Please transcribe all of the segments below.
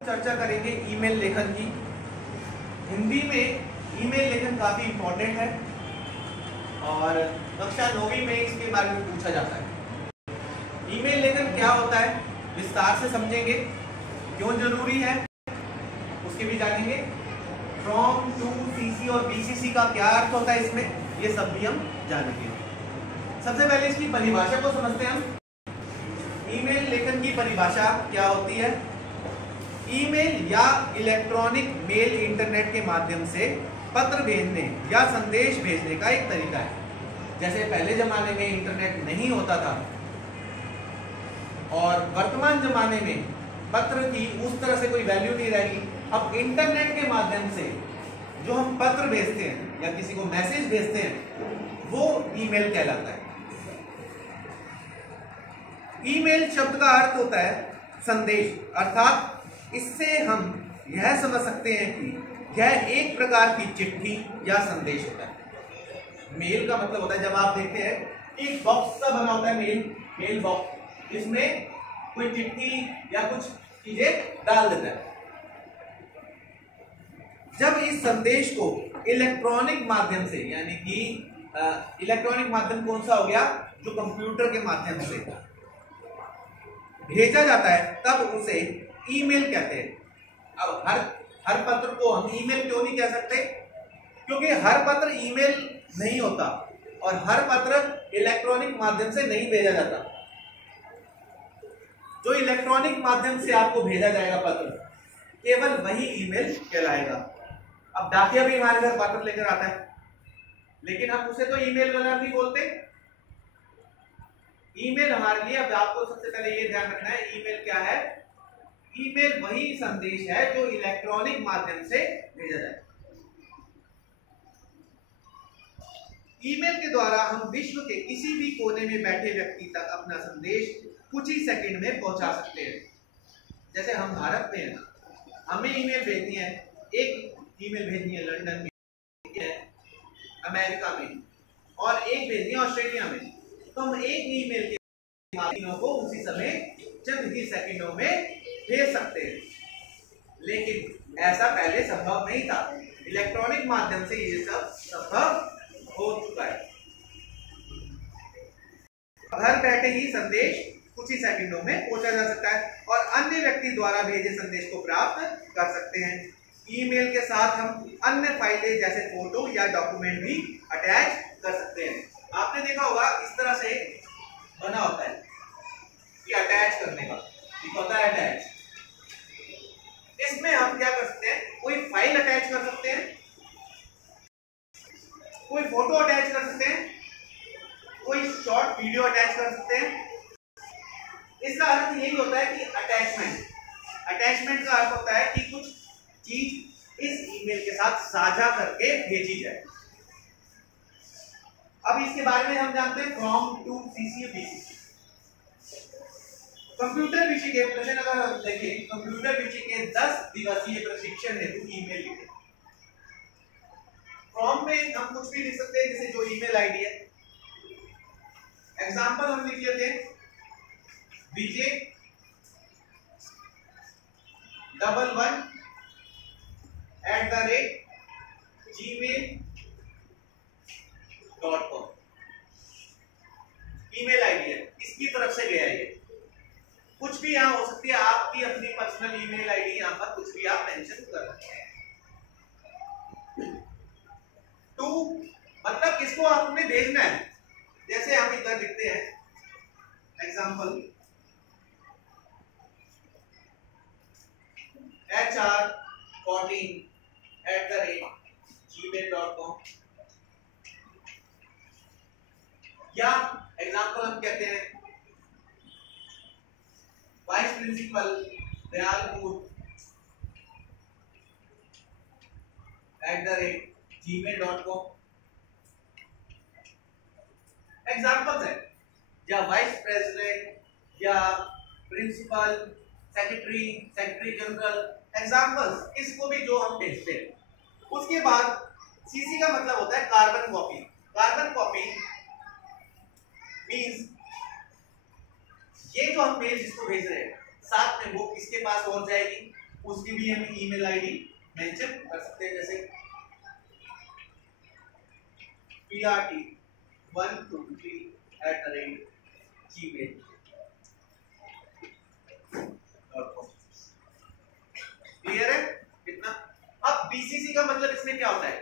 चर्चा करेंगे ईमेल लेखन की। हिंदी में ईमेल लेखन काफी इम्पोर्टेंट है और कक्षा 9वीं में इसके बारे में पूछा जाता है। ईमेल लेखन क्या होता है विस्तार से समझेंगे, क्यों जरूरी है उसके भी जानेंगे। फ्रॉम, टू, सीसी और बीसीसी का क्या अर्थ होता है इसमें, ये सब भी हम जानेंगे। सबसे पहले इसकी परिभाषा को समझते हैं हम। ईमेल लेखन की परिभाषा क्या होती है? ईमेल या इलेक्ट्रॉनिक मेल इंटरनेट के माध्यम से पत्र भेजने या संदेश भेजने का एक तरीका है। जैसे पहले जमाने में इंटरनेट नहीं होता था और वर्तमान जमाने में पत्र की उस तरह से कोई वैल्यू नहीं रहेगी। अब इंटरनेट के माध्यम से जो हम पत्र भेजते हैं या किसी को मैसेज भेजते हैं वो ईमेल कहलाता है। ईमेल शब्द का अर्थ होता है संदेश, अर्थात इससे हम यह समझ सकते हैं कि यह एक प्रकार की चिट्ठी या संदेश होता है। मेल का मतलब होता है, जब आप देखते हैं एक बॉक्स सा बना होता है मेल बॉक्स, इसमें कोई चिट्ठी या कुछ चीजें डाल देता है। जब इस संदेश को इलेक्ट्रॉनिक माध्यम से, यानी कि इलेक्ट्रॉनिक माध्यम कौन सा हो गया, जो कंप्यूटर के माध्यम से भेजा जाता है, तब उसे ईमेल कहते हैं। अब हर पत्र को हम ईमेल क्यों नहीं कह सकते? क्योंकि हर पत्र ईमेल नहीं होता और हर पत्र इलेक्ट्रॉनिक माध्यम से नहीं भेजा जाता। जो इलेक्ट्रॉनिक माध्यम से आपको भेजा जाएगा पत्र, केवल वही ईमेल कहलाएगा। अब डाकिया भी हमारे घर पत्र लेकर आता है, लेकिन हम उसे तो ईमेल वाला नहीं बोलते। ईमेल हमारे लिए, अब आपको सबसे पहले ये ध्यान रखना है, ईमेल क्या है? ईमेल वही संदेश है जो इलेक्ट्रॉनिक माध्यम से भेजा जाए। ईमेल के द्वारा हम विश्व के किसी भी कोने में बैठे व्यक्ति तक अपना संदेश कुछ ही सेकंड में पहुंचा सकते हैं। जैसे हम भारत में हैं, हमें ईमेल भेजनी है, एक ईमेल भेजनी है लंदन में, अमेरिका में, और एक भेजनी है ऑस्ट्रेलिया में, तो हम एक ईमेल के माध्यम को उसी समय चंद ही सेकंडों में भेज सकते हैं। लेकिन ऐसा पहले संभव नहीं था। इलेक्ट्रॉनिक माध्यम से ये सब संभव हो चुका है। घर बैठे ही संदेश कुछ ही सेकंडों में पहुंचा जा सकता है और अन्य व्यक्ति द्वारा भेजे संदेश को प्राप्त कर सकते हैं। ईमेल के साथ हम अन्य फाइलें जैसे फोटो या डॉक्यूमेंट भी अटैच कर सकते हैं। आपने देखा होगा इस तरह से बना होता है कि अटैच करने का, ये होता है अटैच। इसमें हम क्या कर सकते हैं, कोई फाइल अटैच कर सकते हैं, कोई फोटो अटैच कर सकते हैं, कोई शॉर्ट वीडियो अटैच कर सकते हैं। इसका अर्थ यही होता है कि अटैचमेंट का अर्थ होता है कि कुछ चीज इस ईमेल के साथ साझा करके भेजी जाए। अब इसके बारे में हम जानते हैं from, to, CC, BCC. Computer विषय के प्रश्न अगर हम देखें, कंप्यूटर विषय के 10 दिवसीय प्रशिक्षण हेतु ईमेल लिखें। फ्रॉम में हम कुछ भी लिख सकते हैं, जैसे जो ईमेल आईडी है। एग्जांपल हम लिख लेते हैं, vj11@gmail.com ईमेल आईडी है, इसकी तरफ से गया ये। कुछ भी यहाँ हो सकती है, आपकी अपनी पर्सनल ईमेल आईडी, यहाँ पर कुछ भी आप मेंशन कर सकते हैं। टू मतलब किसको आपने भेजना है, जैसे हम इधर लिखते हैं एग्जांपल hr14@gmail.com, या एग्जांपल हम कहते हैं vice principal Dayalpur @gmail.com। Examples है, या वाइस प्रेसिडेंट या प्रिंसिपल, सेक्रेटरी जनरल, एग्जाम्पल्स किसको भी जो हम भेजते हैं। उसके बाद सीसी का मतलब होता है carbon copy. Carbon copy means ये जो हम मेल जिसको भेज रहे हैं, साथ में वो किसके पास पहुंच जाएगी, उसकी भी हम ईमेल आईडी मेंशन कर सकते हैं, जैसे prt123@gmail.com। क्लियर है कितना? अब बीसीसी का मतलब इसमें क्या होता है,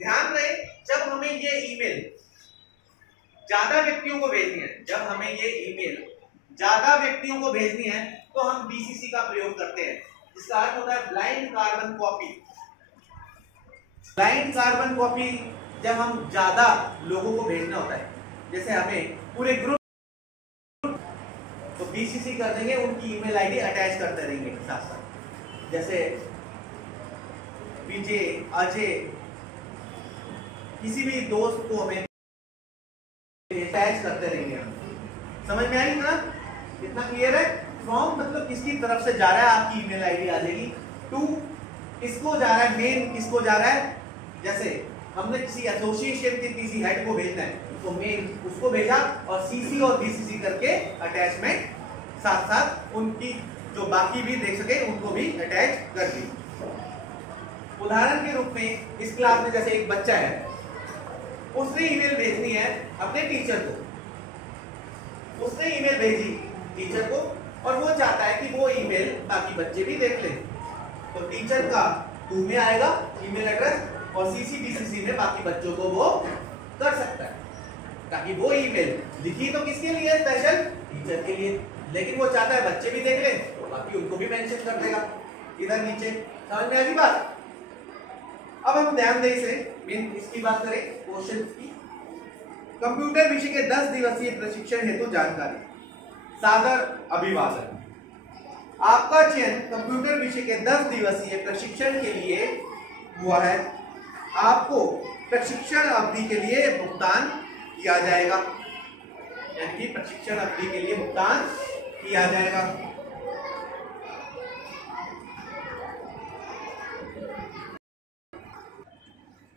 ध्यान रहे जब हमें ये ईमेल ज्यादा व्यक्तियों को भेजनी है, जब हमें ये ईमेल ज्यादा व्यक्तियों को भेजनी है तो हम बीसीसी का प्रयोग करते हैं। इसका अर्थ होता है blind carbon copy. Blind carbon copy जब हम ज्यादा लोगों को भेजना होता है, जैसे हमें पूरे ग्रुप, तो बीसीसी कर देंगे, उनकी ईमेल आईडी अटैच करते रहेंगे साथ साथ, जैसे विजय, अजय, किसी भी दोस्त को हमें अटैच करते रहेंगे। समझ में आई ना? कितना क्लियर है? फ्रॉम मतलब किसकी तरफ से जा रहा है, आपकी ईमेल आईडी आ जाएगी। टू किसको जा रहा है, मेन किसको जा रहा है, जैसे हमने किसी एसोसिएशन के किसी हेड को भेजना है तो मेन उसको भेजा और सीसी और बीसीसी करके अटैचमेंट साथ साथ उनकी जो बाकी भी देख सके उनको भी अटैच कर दी। उदाहरण के रूप में इस क्लास में जैसे एक बच्चा है, उसने ईमेल भेजनी है अपने टीचर को, उसने ईमेल भेजी टीचर को और वो चाहता है कि वो ईमेल बाकी बच्चे भी देख लें, तो टीचर का टू में आएगा ईमेल एड्रेस और सीसी बीसीसी में बाकी बच्चों को वो कर सकता है, ताकि वो ईमेल लिखी तो किसके लिए, स्पेशल टीचर के लिए, लेकिन वो चाहता है बच्चे भी देख लें तो बाकी उनको भी मेंशन कर देगा इधर नीचे। समझ में आ गई बात? अब हम ध्यान दें इसे, मेन इसकी बात करें क्वेश्चन की। कंप्यूटर विषय के 10 दिवसीय प्रशिक्षण हेतु जानकारी, सादर अभिवादन। आपका चयन कंप्यूटर विषय के 10 दिवसीय प्रशिक्षण के लिए हुआ है। आपको प्रशिक्षण अवधि के लिए भुगतान किया जाएगा, यानी कि प्रशिक्षण अवधि के लिए भुगतान किया जाएगा।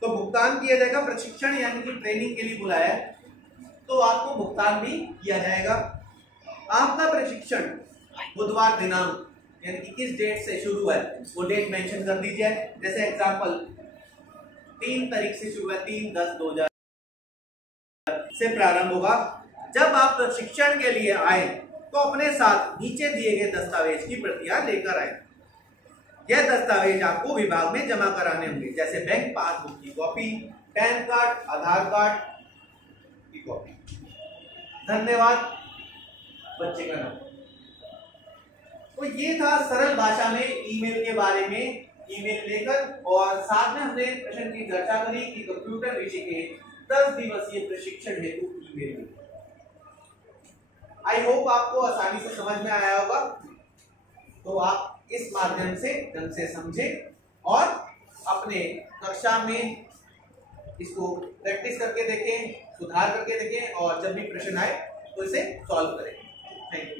तो भुगतान किया जाएगा, प्रशिक्षण यानी कि ट्रेनिंग के लिए बुलाया है तो आपको भुगतान भी किया जाएगा। आपका प्रशिक्षण बुधवार दिनांक यानी कि किस डेट से शुरू है वो डेट मेंशन कर दीजिए, जैसे एग्जांपल 3 तारीख से शुरू है, 3/10/2000 से प्रारंभ होगा। जब आप प्रशिक्षण के लिए आए तो अपने साथ नीचे दिए गए दस्तावेज की प्रतियां लेकर आए। यह दस्तावेज आपको विभाग में जमा कराने होंगे, जैसे बैंक पासबुक की कॉपी, पैन कार्ड, आधार कार्ड की कॉपी। धन्यवाद। बच्चे का नाम। तो ये था सरल भाषा में ईमेल के बारे में, ईमेल लेकर, और साथ में हमने प्रश्न की चर्चा करी कि कंप्यूटर विषय के 10 दिवसीय प्रशिक्षण हेतु ईमेल। आई होप आपको आसानी से समझ में आया होगा, तो आप इस माध्यम से ढंग से समझें और अपने कक्षा में इसको प्रैक्टिस करके देखें, सुधार करके देखें, और जब भी प्रश्न आए तो इसे सॉल्व करें। Thank you.